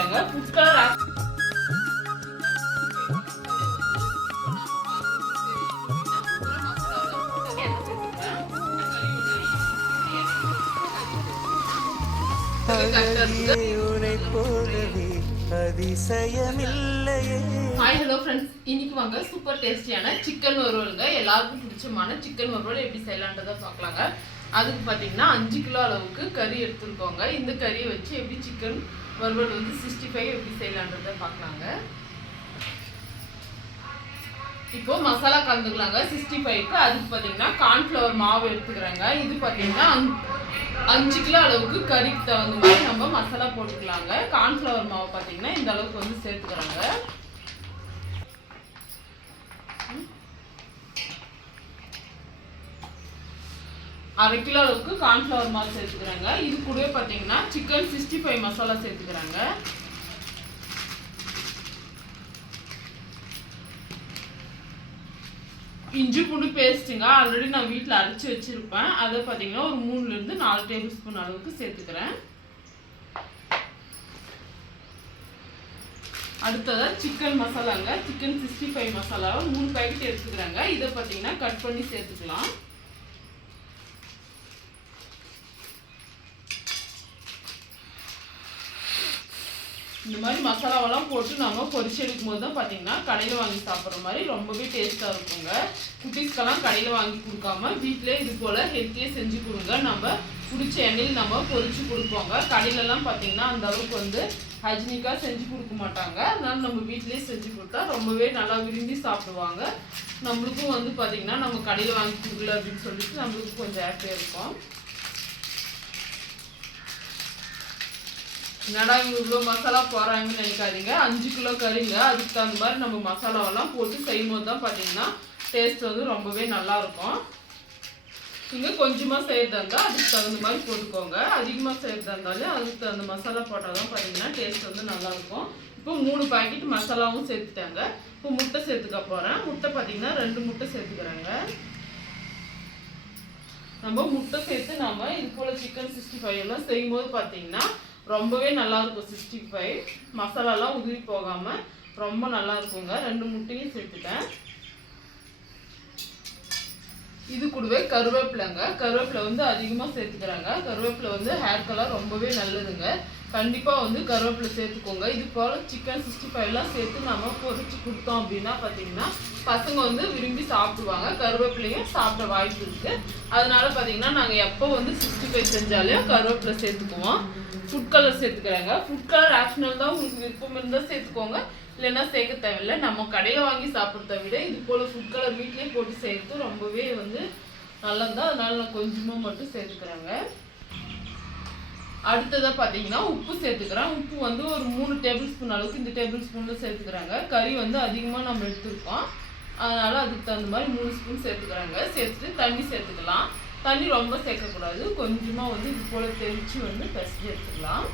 சேர்த்துக்கிறாங்க food colour hi hello friends இன்னைக்கு வாங்க super டேஸ்டியான சிக்கன் வறுவலுங்க. எல்லாருக்கும் பிடிச்சமான சிக்கன் வறுவல் எப்படி செய்யலான்றதை பார்க்கலாங்க. அதுக்கு பார்த்தீங்கன்னா அஞ்சு கிலோ அளவுக்கு கறி எடுத்துருக்கோங்க. இந்த கறியை வச்சு எப்படி சிக்கன் வறுவல் வந்து சிக்ஸ்டி ஃபைவ் எப்படி செய்யலான்றத பார்க்கலாங்க. இப்போ மசாலா கலந்துக்கலாங்க. சிக்ஸ்டி ஃபைவ்க்கு அதுக்கு பார்த்தீங்கன்னா கார்ன்ஃப்ளவர் மாவு எடுத்துக்கிறாங்க. இது பார்த்தீங்கன்னா அஞ்சு கிலோ அளவுக்கு கறிக்கு தகுந்த மாதிரி நம்ம மசாலா போட்டுக்கலாங்க. கார்ன்ஃப்ளவர் மாவு பார்த்தீங்கன்னா இந்த அளவுக்கு வந்து சேர்த்துக்கிறாங்க. அரை கிலோ அளவுக்கு கார்ன்ஃப்ளவர் மாவு சேர்த்துக்கிறாங்க. இது கூடவே பார்த்தீங்கன்னா சிக்கன் சிக்ஸ்டி ஃபைவ் மசாலா சேர்த்துக்கிறாங்க. இஞ்சி பூண்டு பேஸ்ட்டுங்க ஆல்ரெடி நான் வீட்டில் அரைச்சி வச்சுருப்பேன். அதை பார்த்தீங்கன்னா ஒரு மூணுலேருந்து நாலு டேபிள் ஸ்பூன் அளவுக்கு சேர்த்துக்கிறேன். அடுத்ததாக சிக்கன் மசாலாங்க சிக்கன் சிக்ஸ்டி ஃபைவ் மசாலாவை மூணு பேக்கெட் எடுத்துக்கிறாங்க. இதை பார்த்தீங்கன்னா கட் பண்ணி சேர்த்துக்கலாம். இந்த மாதிரி மசாலாவெல்லாம் போட்டு நம்ம பொரிச்சு எடுக்கும் போது தான் பார்த்தீங்கன்னா கடையில் வாங்கி சாப்பிட்ற மாதிரி ரொம்பவே டேஸ்ட்டாக இருக்குங்க. குட்டீஸ்க்கெல்லாம் கடையில் வாங்கி கொடுக்காம வீட்டிலே இது போல் ஹெல்த்தியாக செஞ்சு கொடுங்க. நம்ம பிடிச்ச எண்ணெயில் நம்ம பொரிச்சு கொடுப்போங்க. கடையிலலாம் பார்த்தீங்கன்னா அந்த அளவுக்கு வந்து ஹைஜினிக்காக செஞ்சு கொடுக்க மாட்டாங்க. அதனால நம்ம வீட்டிலே செஞ்சு கொடுத்தா ரொம்பவே நல்லா விரும்பி சாப்பிடுவாங்க. நம்மளுக்கும் வந்து பார்த்தீங்கன்னா நம்ம கடையில் வாங்கி கொடுக்கல அப்படின்னு சொல்லிட்டு நம்மளுக்கு கொஞ்சம் ஹாப்பியாக இருக்கும். என்னடா இவங்க இவ்வளோ மசாலா போடுறாங்கன்னு நினைக்காதீங்க. அஞ்சு கிலோ கறிங்க அதுக்கு தகுந்த மாதிரி நம்ம மசாலாவெல்லாம் போட்டு செய்யும் போது தான் பார்த்தீங்கன்னா டேஸ்ட் வந்து ரொம்பவே நல்லா இருக்கும் நீங்கள் கொஞ்சமாக செய்கிறதா இருந்தால் அதுக்கு தகுந்த மாதிரி போட்டுக்கோங்க. அதிகமாக செய்கிறதா இருந்தாலும் அதுக்கு தகுந்த மசாலா போட்டால் தான் பார்த்தீங்கன்னா டேஸ்ட் வந்து நல்லாயிருக்கும். இப்போ மூணு பாக்கெட் மசாலாவும் சேர்த்துட்டாங்க. இப்போ முட்டை சேர்த்துக்க போகிறேன் முட்டை பார்த்தீங்கன்னா ரெண்டு முட்டை சேர்த்துக்கிறாங்க. நம்ம முட்டை சேர்த்து நாம் இது போல் சிக்கன் சிக்ஸ்டி ஃபைவ் எல்லாம் செய்யும்போது பார்த்தீங்கன்னா ரொம்பவே நல்லா இருக்கும் சிக்ஸ்டி ஃபைவ். மசாலாலாம் உதிரி போகாம ரொம்ப நல்லா இருக்குங்க ரெண்டு முட்டையும் சேர்த்துட்டேன். இது கூடவே கருவேப்பிலைங்க. கருவேப்பிலை வந்து அதிகமாக சேர்த்துக்கிறாங்க. கருவேப்பிலை வந்து ஹேர் கலர் ரொம்பவே நல்லதுங்க. கண்டிப்பாக வந்து கருவேப்பிலை சேர்த்துக்கோங்க. இது போல் சிக்கன் சிக்ஸ்டி ஃபைவ்லாம் சேர்த்து நம்ம பொறிச்சு கொடுத்தோம் அப்படின்னா பார்த்தீங்கன்னா பசங்க வந்து விரும்பி சாப்பிடுவாங்க. கருவேப்பிலையும் சாப்பிட வாய்ப்பு இருக்குது அதனால பார்த்தீங்கன்னா நாங்கள் எப்போ வந்து சிக்ஸ்டி ஃபைவ் செஞ்சாலும் கருவேப்பிலை சேர்த்துக்குவோம். ஃபுட் கலர் சேர்த்துக்கிறாங்க. ஃபுட் கலர் ஆப்ஷனல் தான் உங்களுக்கு விருப்பம் இருந்தால் சேர்த்துக்கோங்க. இல்லைன்னா சேர்க்க தேவையில்லை. நம்ம கடையில் வாங்கி சாப்பிட்றத விட இது போல் ஃபுட் கலர் வீட்லேயே போட்டு சேர்த்து ரொம்பவே வந்து நல்லது அதனால நான் கொஞ்சமாக மட்டும் சேர்த்துக்கிறாங்க. அடுத்ததாக பார்த்தீங்கன்னா உப்பு சேர்த்துக்கிறேன். உப்பு வந்து ஒரு மூணு டேபிள் ஸ்பூன் அளவுக்கு இந்த டேபிள் ஸ்பூனில் சேர்த்துக்கிறாங்க. கறி வந்து அதிகமாக நம்ம எடுத்துருக்கோம். அதனால் அதுக்கு தகுந்த மாதிரி மூணு ஸ்பூன் சேர்த்துக்கிறாங்க. சேர்த்துட்டு தண்ணி சேர்த்துக்கலாம். தண்ணி ரொம்ப சேர்க்கக்கூடாது. கொஞ்சமாக வந்து இது போல் தெளித்து வந்து பிசைஞ்சு எடுத்துக்கலாம்.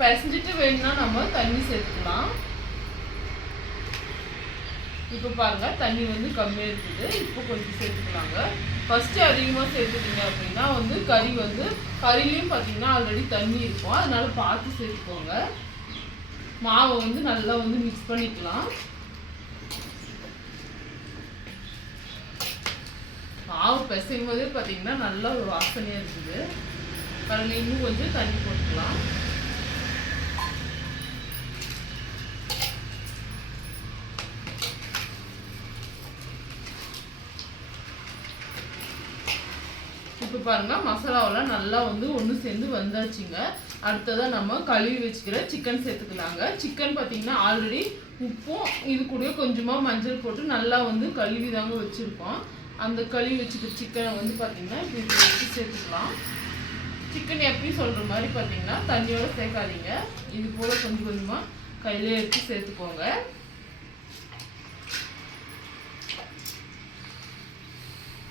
பிசைஞ்சிட்டு வேணும்னா நம்ம தண்ணி சேர்த்துக்கலாம். இப்போ பாருங்க தண்ணி வந்து கம்மியாக இருக்குது. இப்போ கொஞ்சம் சேர்த்துக்கலாங்க. ஃபஸ்ட்டு அதிகமாக சேர்த்துட்டீங்க அப்படின்னா வந்து கறி வந்து கறிலையும் பார்த்தீங்கன்னா ஆல்ரெடி தண்ணி இருக்கும். அதனால் பார்த்து சேர்த்துக்கோங்க. மாவை வந்து நல்லா வந்து மிக்ஸ் பண்ணிக்கலாம். மாவு பிசையும் போதே பார்த்தீங்கன்னா நல்லா ஒரு வாசனையாக இருக்குது. பாருங்க இன்னும் கொஞ்சம் தண்ணி போட்டுக்கலாம். இப்போ பாருங்க மசாலாவெல்லாம் நல்லா வந்து ஒன்று சேர்ந்து வந்தாச்சுங்க. அடுத்ததாக நம்ம கழுவி வச்சுக்கிற சிக்கன் சேர்த்துக்கலாங்க. சிக்கன் பார்த்தீங்கன்னா ஆல்ரெடி உப்பும் இது கூட கொஞ்சமாக மஞ்சள் போட்டு நல்லா வந்து கழுவி தாங்க வச்சுருக்கோம். அந்த கழுவி வச்சுக்கிற சிக்கனை வந்து பார்த்தீங்கன்னா இப்படி இப்படி வச்சு சேர்த்துக்கலாம். சிக்கன் எப்பயும் சொல்கிற மாதிரி பார்த்தீங்கன்னா தண்ணியோட சேர்க்காதீங்க. இது போல் கொஞ்சம் கொஞ்சமாக கையிலே எடுத்து சேர்த்துக்கோங்க.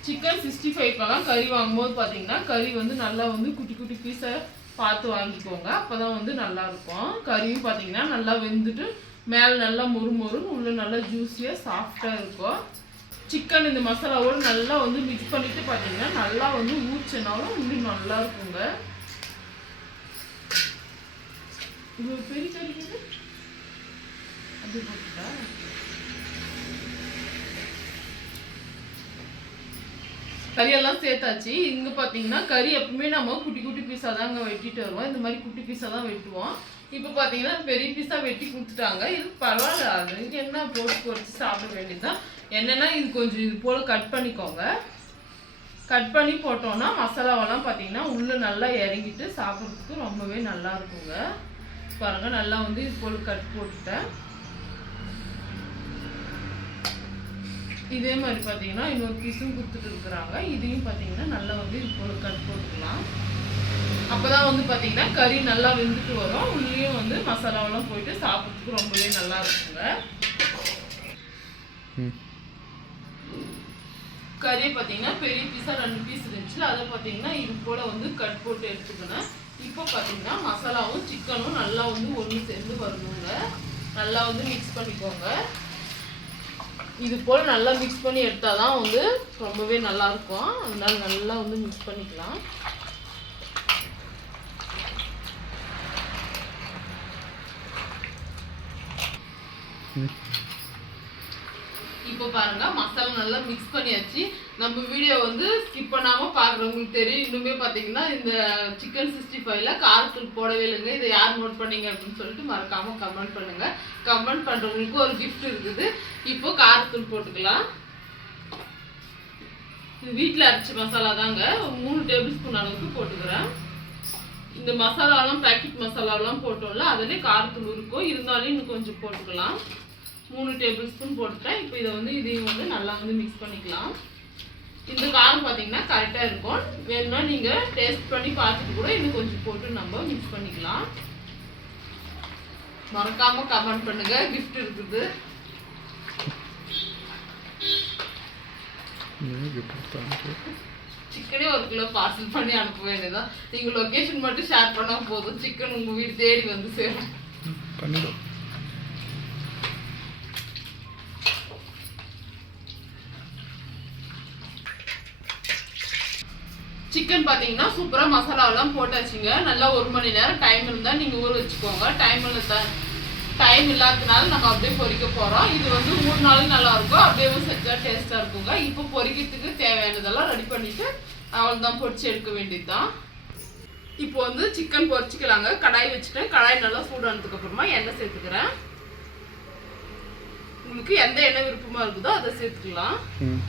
சிக்கன் சிக்ஸ்டி ஃபைவ்க்கெல்லாம் கறி வாங்கும்போது பார்த்தீங்கன்னா கறி வந்து நல்லா வந்து குட்டி குட்டி பீஸை பார்த்து வாங்கிக்கோங்க. அப்போ தான் வந்து நல்லா இருக்கும். கறியும் பார்த்தீங்கன்னா நல்லா வெந்துட்டு மேலே நல்லா மொறு மொறுன்னு உள்ள நல்லா ஜூஸியாக சாஃப்டாக இருக்கும். சிக்கன் இந்த மசாலாவோடு நல்லா வந்து மிக்ஸ் பண்ணிட்டு பார்த்தீங்கன்னா நல்லா வந்து ஊற்றினாலும் இன்னும் நல்லா இருக்குங்க. இது பெரிய கறி அது போட்டுட்டா? கறியெல்லாம் சேர்த்தாச்சு. இங்கே பார்த்தீங்கன்னா கறி எப்பவுமே நம்ம குட்டி குட்டி பீஸாக தாங்க வெட்டிட்டு வருவோம். இந்த மாதிரி குட்டி பீஸாக தான் வெட்டுவோம். இப்போ பார்த்தீங்கன்னா பெரிய பீஸாக வெட்டி கொடுத்துட்டாங்க. இது பரவாயில்ல. அது என்ன போட்டு பொரிச்சு சாப்பிட வேண்டியதுதான். என்னென்னா இது கொஞ்சம் இது போல் கட் பண்ணிக்கோங்க. கட் பண்ணி போட்டோன்னா மசாலாவெல்லாம் பார்த்தீங்கன்னா உள்ளே நல்லா இறங்கிட்டு சாப்பிட்றதுக்கு ரொம்பவே நல்லா இருக்குங்க. பாருங்க நல்லா வந்து இது போல் கட் போட்டுட்டேன். இதே மாதிரி பார்த்தீங்கன்னா இன்னொரு பீஸும் கொடுத்துட்டு இருக்கிறாங்க. இதையும் பார்த்தீங்கன்னா நல்லா வந்து இது போல் கட் போட்டுக்கலாம். அப்பதான் வந்து பார்த்தீங்கன்னா கறி நல்லா வெந்துட்டு வரும். உள்ளேயும் வந்து மசாலாவெல்லாம் போயிட்டு சாப்பிட்றதுக்கு ரொம்பவே நல்லா இருக்குங்க. ம். கறி பார்த்தீங்கன்னா பெரிய பீஸாக ரெண்டு பீஸ் இருந்துச்சு. அதை பார்த்தீங்கன்னா இது போல் வந்து கட் போட்டு எடுத்துக்கணும். இப்போ பார்த்தீங்கன்னா மசாலாவும் சிக்கனும் நல்லா வந்து ஒன்று சேர்ந்து வரணுங்க. நல்லா வந்து மிக்ஸ் பண்ணிக்கோங்க. இது போல் நல்லா மிக்ஸ் பண்ணி எடுத்தால் தான் வந்து ரொம்பவே நல்லா இருக்கும் நல்லா வந்து மிக்ஸ் பண்ணிக்கலாம். இப்போ பாருங்க. மசாலா நல்லா மிக்ஸ் பண்ணியாச்சு. நம்ம வீடியோ வந்து ஸ்கிப் பண்ணாமல் பார்க்குறவங்களுக்கு தெரியும். இன்னுமே பார்த்தீங்கன்னா இந்த சிக்கன் சிக்ஸ்டி ஃபைவ்ல காரத்தூள் போடவே இல்லைங்க. இதை யார் நோட் பண்ணீங்க அப்படின்னு சொல்லிட்டு மறக்காம கமெண்ட் பண்ணுங்க. கமெண்ட் பண்றவங்களுக்கு ஒரு கிஃப்ட் இருக்குது. இப்போ காரத்தூள் போட்டுக்கலாம். வீட்டில் அரைச்ச மசாலா தாங்க. ஒரு மூணு டேபிள் ஸ்பூன் அளவுக்கு போட்டுக்கிறேன். இந்த மசாலாலாம் பேக்கெட் மசாலாலாம் போட்டோம்ல அதிலே காரத்தூள் இருக்கும். இருந்தாலும் இன்னும் கொஞ்சம் போட்டுக்கலாம். மூணு டேபிள் ஸ்பூன் போட்டுட்டேன். இப்போ இதை வந்து இதையும் வந்து நல்லா வந்து மிக்ஸ் பண்ணிக்கலாம். இந்த காரம் பார்த்தீங்கன்னா கரெக்டாக இருக்கும். வேணும்னா நீங்கள் டேஸ்ட் பண்ணி பார்த்துட்டு கூட இன்னும் கொஞ்சம் போட்டு நம்ம மிக்ஸ் பண்ணிக்கலாம். மறக்காம கமெண்ட் பண்ணுங்க. gift இருக்குது. சிக்கனே ஒரு கிலோ பார்சல் பண்ணி அனுப்ப வேண்டியதான் நீங்கள் லொக்கேஷன் மட்டும் ஷேர் பண்ணால் போதும். சிக்கன் உங்கள் வீடு தேடி வந்து சேரும். பண்ணிடும் சிக்கன் பார்த்தீங்கன்னா சூப்பராக மசாலாவெல்லாம் போட்டாச்சுங்க. நல்லா ஒரு மணி நேரம் டைம் இருந்தால் நீங்கள் ஊற வச்சுக்கோங்க. டைம் இல்லை டைம் இல்லாததுனால நம்ம அப்படியே பொறிக்க போகிறோம் இது வந்து மூணு நாளும் நல்லாயிருக்கும் அப்படியே செஞ்சால் டேஸ்ட்டாக இருக்குங்க. இப்போ பொரிக்கிறதுக்கு தேவையானதெல்லாம் ரெடி பண்ணிட்டு அவ்வளோதான் பொறிச்சு எடுக்க வேண்டியது தான் இப்போ வந்து சிக்கன் பொரிச்சிக்கலாங்க கடாய் வச்சுட்டேன். கடாய் நல்லா சூடானதுக்கு அப்புறமா எண்ணெய் சேர்த்துக்கிறேன். உங்களுக்கு எந்த எண்ணெய் விருப்பமாக இருக்குதோ அதை சேர்த்துக்கலாம் ம்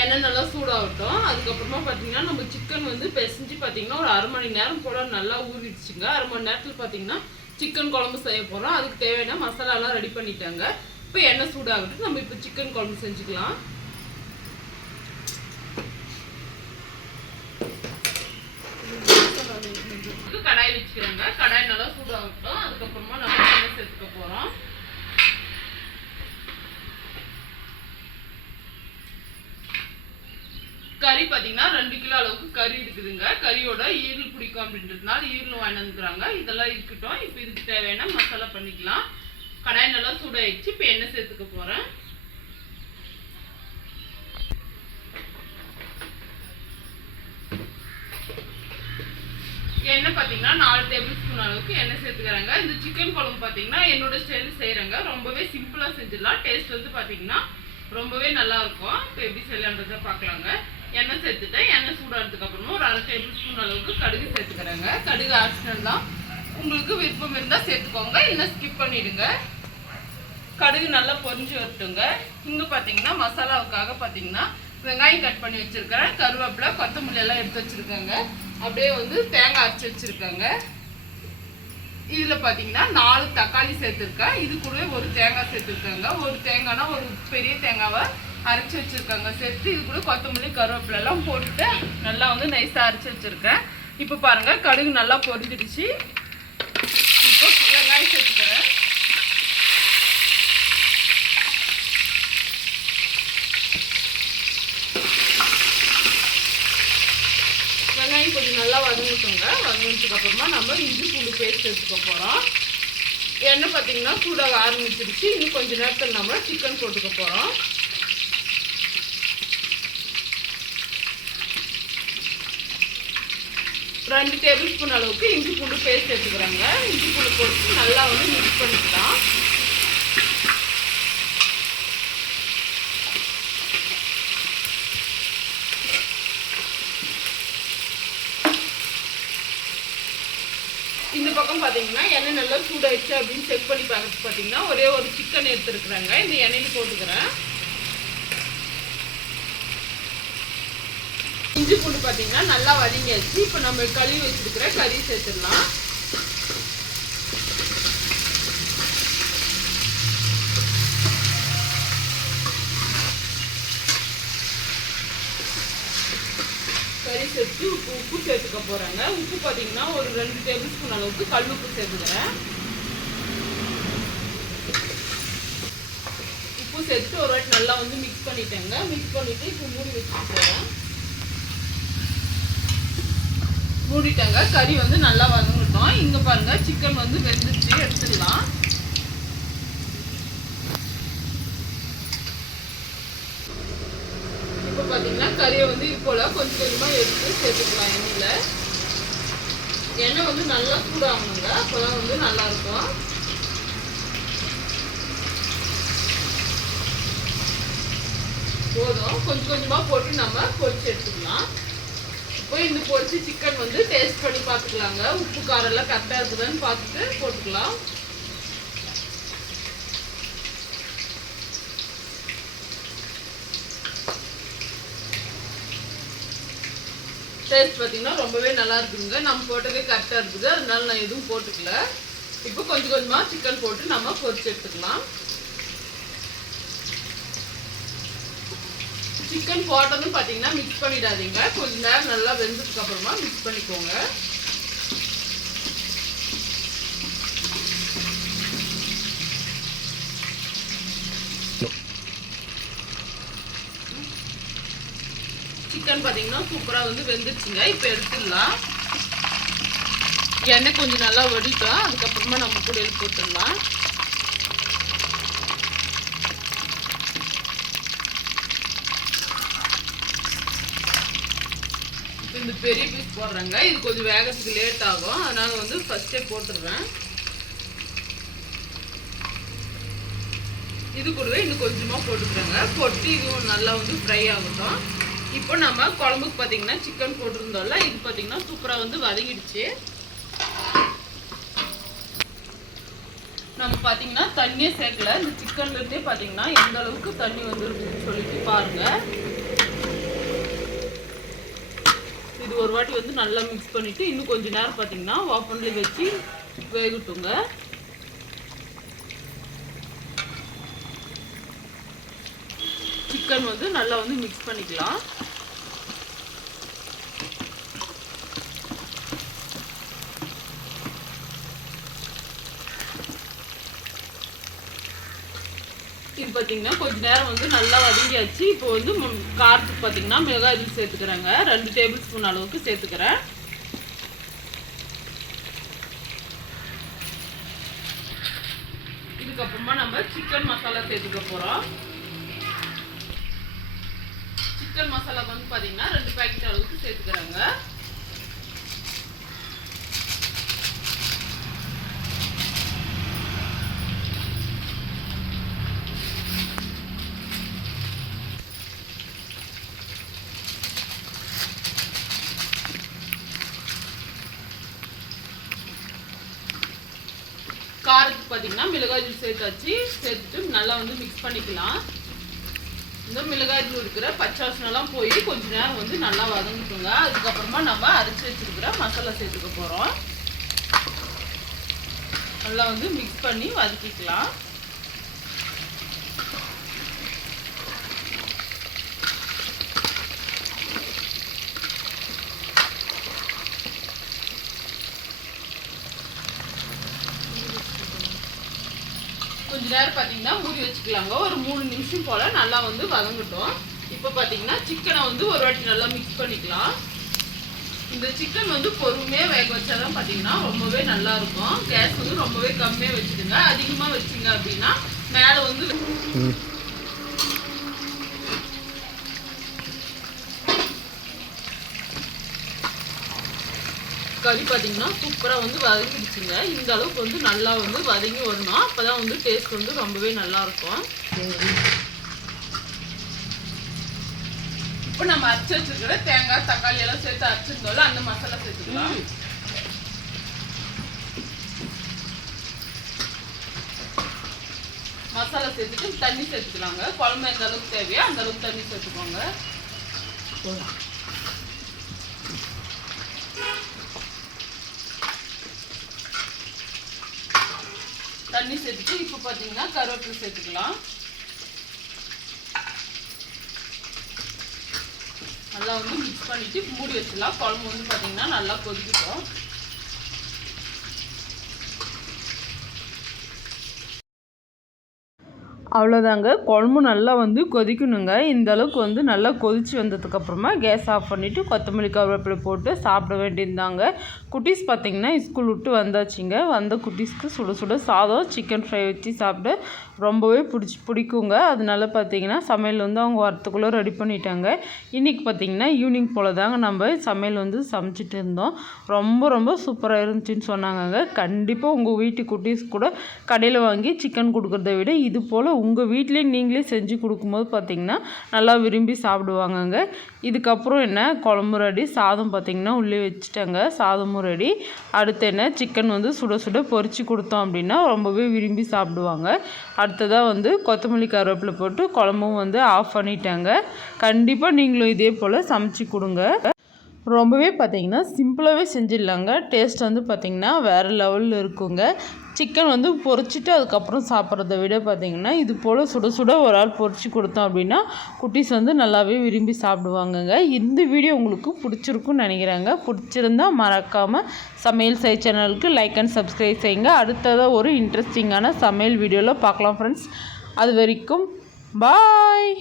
எண்ணெய் நல்லா சூடாகட்டும். அதுக்கப்புறமா பார்த்தீங்கன்னா நம்ம சிக்கன் வந்து பிசைஞ்சு பார்த்தீங்கன்னா ஒரு அரை மணி நேரம் போல நல்லா ஊறிடுச்சுங்க. அரை மணி நேரத்தில் பார்த்தீங்கன்னா சிக்கன் குழம்பு செய்ய போகிறோம் அதுக்கு தேவையான மசாலாலாம் ரெடி பண்ணிட்டாங்க. இப்போ எண்ணெய் சூடாகட்டும். நம்ம இப்போ சிக்கன் குழம்பு செஞ்சுக்கலாம். கடாய் வச்சுக்கிறாங்க. கடாய் நல்லா சூடாகட்டும். அதுக்கப்புறமா நம்ம எண்ணெய் சேர்த்துக்க போகிறோம் கறி பார்த்தீங்கன்னா ரெண்டு கிலோ அளவுக்கு கறி இருக்குதுங்க. கறியோட ஈரல் பிடிக்கும் அப்படின்றதுனால ஈரல் வாங்கிட்டு வந்துக்கிறாங்க. இதெல்லாம் இருக்கட்டும். இப்போ இதுக்கு தேவையான மசாலா பண்ணிக்கலாம். கடாய் நல்லா சூடாயிடுச்சு. இப்போ எண்ணெய் சேர்த்துக்க போகிறேன் எண்ணெய் பார்த்தீங்கன்னா நாலு டேபிள் ஸ்பூன் அளவுக்கு எண்ணெய் சேர்த்துக்கிறாங்க. இந்த சிக்கன் குழம்பு பார்த்தீங்கன்னா என்னோட ஸ்டைல் செய்கிறாங்க ரொம்பவே சிம்பிளாக செஞ்சிடலாம். டேஸ்ட் வந்து பார்த்தீங்கன்னா ரொம்பவே நல்லா இருக்கும். இப்போ எப்படி செய்யலான்றதை பார்க்கலாங்க. எண்ணெய் சேர்த்துட்டேன். எண்ணெய் சூடானதுக்கு அப்புறமா ஒரு அரை டேபிள் ஸ்பூன் அளவுக்கு கடுகு சேர்த்துக்கிறேங்க. கடுகு ஆப்ஷனல் தான். உங்களுக்கு விருப்பம் இருந்தால் சேர்த்துக்கோங்க. இல்லை ஸ்கிப் பண்ணிவிடுங்க கடுகு நல்லா பொரிஞ்சு வரட்டுங்க. இங்கே பார்த்தீங்கன்னா மசாலாவுக்காக பார்த்தீங்கன்னா வெங்காயம் கட் பண்ணி வச்சுருக்கிறேன். கருவேப்பிலை கொத்தமல்லி எல்லாம் எடுத்து வச்சிருக்கேங்க. அப்படியே வந்து தேங்காய் அரைச்சி வச்சுருக்கேங்க. இதில் பார்த்தீங்கன்னா நாலு தக்காளி சேர்த்துருக்கேன். இது கூடவே ஒரு தேங்காய் சேர்த்துருக்காங்க. ஒரு தேங்காய்னா ஒரு பெரிய தேங்காவை அரைச்சி வச்சிருக்காங்க. சேர்த்து இது கூட கொத்தமல்லி கருவேப்பிலை எல்லாம் போட்டுட்டு நல்லா வந்து நைஸாக அரைச்சி வச்சிருக்கேன். இப்போ பாருங்க கடுகு நல்லா பொரிஞ்சிடுச்சு. இப்போ வெங்காயம் சேர்த்துக்கிறேன் வெங்காயம் கொஞ்சம் நல்லா வதங்கிட்டோங்க. வதங்கினதுக்கு அப்புறமா நம்ம இஞ்சி பூண்டு பேஸ்ட் எடுத்துக்க போகிறோம் எண்ணெய் பார்த்தீங்கன்னா சூடாக ஆரம்பிச்சிருச்சு இன்னும் கொஞ்ச நேரத்தில் நம்ம சிக்கன் போட்டுக்க போகிறோம் ரெண்டு டேபிள் ஸ்பூன் அளவுக்கு இஞ்சி பூண்டு பேஸ்ட் எடுத்துக்கிறாங்க. இஞ்சி பூண்டு போட்டு நல்லா வந்து மிக்ஸ் பண்ணிக்கலாம். இந்த பக்கம் பார்த்தீங்கன்னா எண்ணெய் நல்லா சூடாயிடுச்சு அப்படின்னு செக் பண்ணி பார்த்து பார்த்தீங்கன்னா ஒரே ஒரு சிக்கன் எடுத்துருக்குறாங்க. இந்த எண்ணெயில் போட்டுக்கிறேன். இஞ்சி பூண்டு பார்த்தீங்கன்னா நல்லா வதங்கியாச்சு. இப்போ நம்ம கழுவி வச்சுருக்கிற கறி சேர்த்துடலாம். கறி சேர்த்து உப்பு உப்பு சேர்த்துக்க போகிறாங்க உப்பு பார்த்தீங்கன்னா ஒரு ரெண்டு டேபிள் ஸ்பூன் அளவுக்கு கல் உப்பு சேர்த்துக்கிறேன். உப்பு சேர்த்துட்டு ஒரு வாட்டி நல்லா வந்து மிக்ஸ் பண்ணிட்டேங்க. மிக்ஸ் பண்ணிவிட்டு இப்போ மூடி வச்சுட்டு போகிறேன் மூடிட்டங்க. கறி வந்து நல்லா வதங்கட்டும். இங்கே பாருங்க சிக்கன் வந்து வெந்துச்சு எடுத்துடலாம் இப்போ பார்த்தீங்கன்னா கறியை வந்து இப்போல கொஞ்சம் கொஞ்சமாக எடுத்து சேர்த்துக்கலாம் எண்ணெயில். எண்ணெய் வந்து நல்லா சூடாகணுங்க. அப்போ தான் வந்து நல்லா இருக்கும் போதும். கொஞ்சம் கொஞ்சமாக போட்டு நம்ம பொரிச்சு எடுத்துக்கலாம். இப்போ இந்த பொரிச்சு சிக்கன் வந்து டேஸ்ட் பண்ணி பார்த்துக்கலாங்க. உப்பு காரம் எல்லாம் கரெக்டாக இருக்குதான்னு பார்த்துட்டு போட்டுக்கலாம். டேஸ்ட் பார்த்தீங்கன்னா ரொம்பவே நல்லா இருக்குங்க. நம்ம போட்டதே கரெக்டாக இருக்குது. அதனால நான் எதுவும் போட்டுக்கல. இப்போ கொஞ்சம் கொஞ்சமாக சிக்கன் போட்டு நம்ம பொரிச்சு எடுத்துக்கலாம். சிக்கன் போட்டதும் பார்த்தீங்கன்னா மிக்ஸ் பண்ணிடாதீங்க. கொஞ்ச நேரம் நல்லா வெந்ததுக்கு அப்புறமா மிக்ஸ் பண்ணிக்கோங்க. சிக்கன் பார்த்தீங்கன்னா சூப்பராக வந்து வெந்துச்சுங்க இப்போ எடுத்துடலாம். எண்ணெய் கொஞ்சம் நல்லா வடிட்டோம் அதுக்கப்புறமா நம்ம கூட எடுத்து ஊற்றிடலாம் இந்த பெரிய பீஸ் போடுறேங்க. இது கொஞ்சம் வேகத்துக்கு லேட் ஆகும். அதனால் வந்து ஃபஸ்ட்டே போட்டுடுறேன். இது கூடவே இன்னும் கொஞ்சமாக போட்டுக்கிறேங்க. போட்டு இதுவும் நல்லா வந்து ஃப்ரை ஆகட்டும். இப்போ நம்ம குழம்புக்கு பார்த்தீங்கன்னா சிக்கன் போட்டிருந்தோம்ல இது பார்த்தீங்கன்னா சூப்பராக வந்து வதங்கிடுச்சு. நம்ம பார்த்தீங்கன்னா தண்ணியே சேர்க்கல. இந்த சிக்கன்லேருந்தே பார்த்தீங்கன்னா எந்த அளவுக்கு தண்ணி வந்துருக்குன்னு சொல்லிட்டு பாருங்கள் இது ஒரு வாட்டி வந்து நல்லா மிக்ஸ் பண்ணிட்டு இன்னும் கொஞ்ச நேரம் பார்த்தீங்கன்னா ஓப்பன்லேயே வச்சு வேகட்டுங்க. சிக்கன் வந்து நல்லா வந்து மிக்ஸ் பண்ணிக்கலாம் இது பார்த்தீங்கன்னா கொஞ்ச நேரம் வந்து நல்லா வதங்கியாச்சு. இப்போ வந்து முன்- காரத்துக்கு பார்த்தீங்கன்னா மிளகாய் தூள் சேர்த்துக்கிறேங்க. ரெண்டு டேபிள் ஸ்பூன் அளவுக்கு சேர்த்துக்கிறேன். இதுக்கப்புறமா நம்ம சிக்கன் மசாலா சேர்த்துக்க போகிறோம் சிக்கன் மசாலா வந்து பார்த்தீங்கன்னா ரெண்டு பேக்கெட் அளவுக்கு சேர்த்துக்கிறாங்க. காரத்துக்கு பார்த்தீங்கன்னா மிளகாய் தூள் சேர்த்தாச்சு. சேர்த்துட்டு நல்லா வந்து மிக்ஸ் பண்ணிக்கலாம். இந்த மிளகாய் தூள் இருக்கிற பச்சை போய் கொஞ்ச நேரம் வந்து நல்லா வதங்கிட்டுங்க அதுக்கப்புறமா நம்ம அரைச்சி வச்சுருக்கிற மசாலா சேர்த்துக்க போகிறோம் நல்லா வந்து மிக்ஸ் பண்ணி வதக்கிக்கலாம். கொஞ்ச பார்த்தீங்கன்னா மூடி வச்சுக்கலாங்க. ஒரு மூணு நிமிஷம் போல் நல்லா வந்து வதங்கட்டும். இப்போ பார்த்தீங்கன்னா சிக்கனை வந்து ஒரு வாட்டி நல்லா மிக்ஸ் பண்ணிக்கலாம். இந்த சிக்கன் வந்து பொறுமையாக வேக வச்சாதான் பார்த்தீங்கன்னா ரொம்பவே நல்லா இருக்கும். கேஸ் வந்து ரொம்பவே கம்மியாக வச்சுடுங்க அதிகமாக வச்சிங்க அப்படின்னா மேலே வந்து கறி பார்த்தீங்கன்னா சூப்பராக வந்து வதங்கிடுச்சுங்க. இந்த அளவுக்கு வந்து நல்லா வந்து வதங்கி வரணும். அப்போ தான் வந்து டேஸ்ட் வந்து ரொம்பவே நல்லா இருக்கும். இப்போ நம்ம அரைச்சி வச்சிருக்கிற தேங்காய் தக்காளி எல்லாம் சேர்த்து அரைச்சிருந்தோம்ல அந்த மசாலா சேர்த்துக்கலாம். மசாலா சேர்த்துட்டு தண்ணி சேர்த்துக்கலாங்க. குழம்பு எந்த அளவுக்கு தேவையோ அந்த அளவுக்கு தண்ணி சேர்த்துக்கோங்க. தண்ணி சேர்த்துட்டு இப்போ பார்த்தீங்கன்னா கருவேப்பிலை சேர்த்துக்கலாம். நல்லா வந்து மிக்ஸ் பண்ணிட்டு மூடி வச்சிடலாம். குழம்பு வந்து பார்த்தீங்கன்னா நல்லா கொதிக்கட்டும். அவ்வளோதாங்க குழம்பு நல்லா வந்து கொதிக்கணுங்க. இந்த அளவுக்கு வந்து நல்லா கொதிச்சு வந்ததுக்கப்புறமா கேஸ் ஆஃப் பண்ணிவிட்டு கொத்தமல்லி கருவேப்பிலை போட்டு சாப்பிட வேண்டியிருந்தாங்க குட்டீஸ் பார்த்திங்கன்னா ஸ்கூல் விட்டு வந்தாச்சுங்க. வந்த குட்டீஸ்க்கு சுட சுட சாதம் சிக்கன் ஃப்ரை வச்சு சாப்பிட ரொம்பவே பிடிச்சி பிடிக்குங்க. அதனால பார்த்தீங்கன்னா சமையல் வந்து அவங்க வரத்துக்குள்ளே ரெடி பண்ணிட்டாங்க. இன்றைக்கி பார்த்தீங்கன்னா ஈவினிங் போல் தாங்க நம்ம சமையல் வந்து சமைச்சிட்டு இருந்தோம். ரொம்ப ரொம்ப சூப்பராக இருந்துச்சுன்னு சொன்னாங்கங்க. கண்டிப்பாக உங்கள் வீட்டு குட்டீஸ் கூட கடையில் வாங்கி சிக்கன் கொடுக்குறத விட இது போல் உங்கள் வீட்டிலே நீங்களே செஞ்சு கொடுக்கும்போது பார்த்திங்கன்னா நல்லா விரும்பி சாப்பிடுவாங்கங்க. இதுக்கப்புறம் என்ன? குழம்பு ரெடி சாதம் பார்த்தீங்கன்னா உள்ளே வச்சுட்டாங்க. சாதமும் ரெடி. அடுத்து என்ன? சிக்கன் வந்து சுட சுட பொறிச்சு கொடுத்தோம் அப்படின்னா ரொம்பவே விரும்பி சாப்பிடுவாங்க. அடுத்ததாக வந்து கொத்தமல்லி கருவேப்பிலை போட்டு குழம்பும் வந்து ஆஃப் பண்ணிட்டாங்க. கண்டிப்பாக நீங்களும் இதே போல் சமைச்சு கொடுங்க. ரொம்பவே பார்த்திங்கன்னா சிம்பிளாகவே செஞ்சிடலாங்க. டேஸ்ட் வந்து பார்த்திங்கன்னா வேறு லெவலில் இருக்குங்க. சிக்கன் வந்து பொறிச்சிட்டு அதுக்கப்புறம் சாப்பிட்றத விட பார்த்திங்கன்னா இது போல் சுட சுட ஒரு ஆள் பொறிச்சு கொடுத்தோம் அப்படின்னா குட்டீஸ் வந்து நல்லாவே விரும்பி சாப்பிடுவாங்கங்க. இந்த வீடியோ உங்களுக்கு பிடிச்சிருக்குன்னு நினைக்கிறாங்க. பிடிச்சிருந்தா மறக்காமல் சமையல் செய் சேனலுக்கு லைக் அண்ட் சப்ஸ்கிரைப் செய்யுங்க. அடுத்ததாக ஒரு இன்ட்ரெஸ்டிங்கான சமையல் வீடியோவில் பார்க்கலாம் ஃப்ரெண்ட்ஸ் அது வரைக்கும் பாய்